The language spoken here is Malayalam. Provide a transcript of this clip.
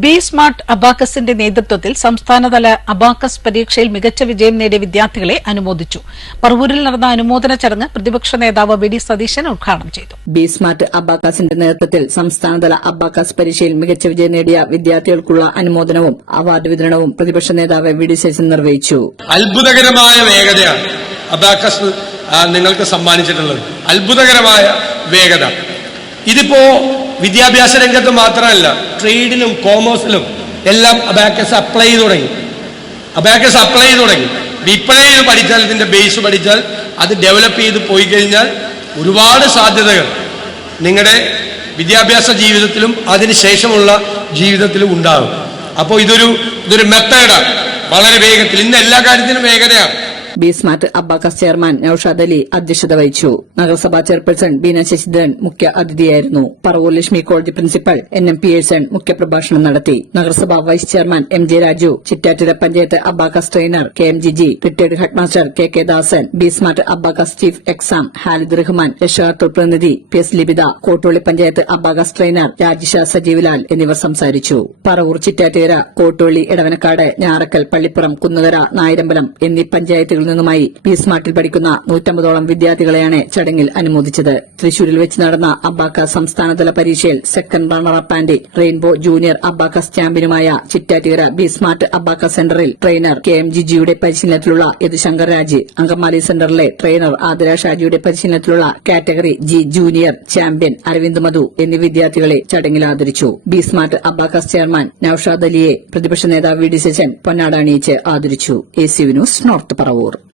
ബി സ്മാർട്ട് അബാക്കസിന്റെ നേതൃത്വത്തിൽ സംസ്ഥാനതല അബാക്കസ് പരീക്ഷയിൽ മികച്ച വിജയം നേടിയ വിദ്യാർത്ഥികളെ അനുമോദിച്ചു. പറവൂരിൽ നടന്ന അനുമോദന ചടങ്ങ് പ്രതിപക്ഷ നേതാവ് വി ഡി സതീശൻ ഉദ്ഘാടനം ചെയ്തു. ബി സ്മാർട്ട് അബാക്കസിന്റെ നേതൃത്വത്തിൽ സംസ്ഥാനതല അബാക്കസ് പരീക്ഷയിൽ മികച്ച വിജയം നേടിയ വിദ്യാർത്ഥികൾക്കുള്ള അനുമോദനവും അവാർഡ് വിതരണവും പ്രതിപക്ഷ നേതാവ് വി ഡി സതീശൻ നിർവഹിച്ചു. അത്ഭുതകരമായ വേഗതയാണ് അബാക്കസ് നിങ്ങൾക്ക് സമ്മാനിച്ചിട്ടുള്ളത്. അത്ഭുതകരമായ വേഗത. ഇതിപ്പോ വിദ്യാഭ്യാസ രംഗത്ത് മാത്രമല്ല, ട്രേഡിലും കോമേഴ്സിലും എല്ലാം അബാക്കസ് അപ്ലൈ ചെയ്ത് തുടങ്ങി. ഇപ്പോഴേ ഇത് പഠിച്ചാൽ, ഇതിന്റെ ബേസ് പഠിച്ചാൽ, അത് ഡെവലപ്പ് ചെയ്ത് പോയി കഴിഞ്ഞാൽ ഒരുപാട് സാധ്യതകൾ നിങ്ങളുടെ വിദ്യാഭ്യാസ ജീവിതത്തിലും അതിനുശേഷമുള്ള ജീവിതത്തിലും ഉണ്ടാകും. അപ്പോൾ ഇതൊരു മെത്തേഡാണ്. വളരെ വേഗത്തിൽ, ഇന്ന് എല്ലാ കാര്യത്തിനും വേഗതയാണ്. B smart abacus chairman Naushad Ali അധ്യക്ഷത വഹിച്ചു. നഗരസഭാ ചെയർപേഴ്സൺ ബീന ശശിധരൻ മുഖ്യ അതിഥിയായിരുന്നു. Paravur Lakshmi college principal NM Pearson മുഖ്യപ്രഭാഷണം നടത്തി. നഗരസഭാ vice chairman MJ Raju, Chittattukara panchayat abacus trainer KM Giji, retired headmaster KK Dasan, B smart abacus chief exam Halid Rahman, രക്ഷാകർത്തൃ പ്രതിനിധി PS Libitha, Kottoli panchayat abacus trainer Rajisha Sajeevlal എന്നിവർ സംസാരിച്ചു. പറവൂർ, ചിറ്റാറ്റുകര, കോട്ടോളി, എടവനക്കാട്, ഞാറക്കൽ, പള്ളിപ്പുറം, കുന്നുകര, നായരമ്പലം എന്നീ പഞ്ചായത്തുകൾ നിന്നുമായി ബി സ്മാർട്ടിൽ പഠിക്കുന്ന 150ഓളം വിദ്യാർത്ഥികളെയാണ് ചടങ്ങിൽ അനുമോദിച്ചത്. തൃശൂരിൽ വെച്ച് നടന്ന അബാക്കസ് സംസ്ഥാനതല പരീക്ഷയിൽ second runner-up and rainbow junior abacus ചാമ്പ്യനുമായ ചിറ്റാറ്റുകര ബി സ്മാർട്ട് അബാക്കസ് സെന്ററിൽ ട്രെയിനർ KM ജിജിയുടെ പരിശീലനത്തിലുള്ള യദുശങ്കർ രാജ്, അങ്കമാലി സെന്ററിലെ ട്രെയിനർ ആതിര ഷാജിയുടെ പരിശീലനത്തിലുള്ള category G junior champion Aravind Madhu എന്നീ വിദ്യാർത്ഥികളെ ചടങ്ങിൽ ആദരിച്ചു. B smart abacus chairman Naushad അലിയെ പ്രതിപക്ഷ നേതാവ് വി ഡി സതീശൻ പൊന്നാട അണിയിച്ച് ആദരിച്ചു. ACV news, north Paravur.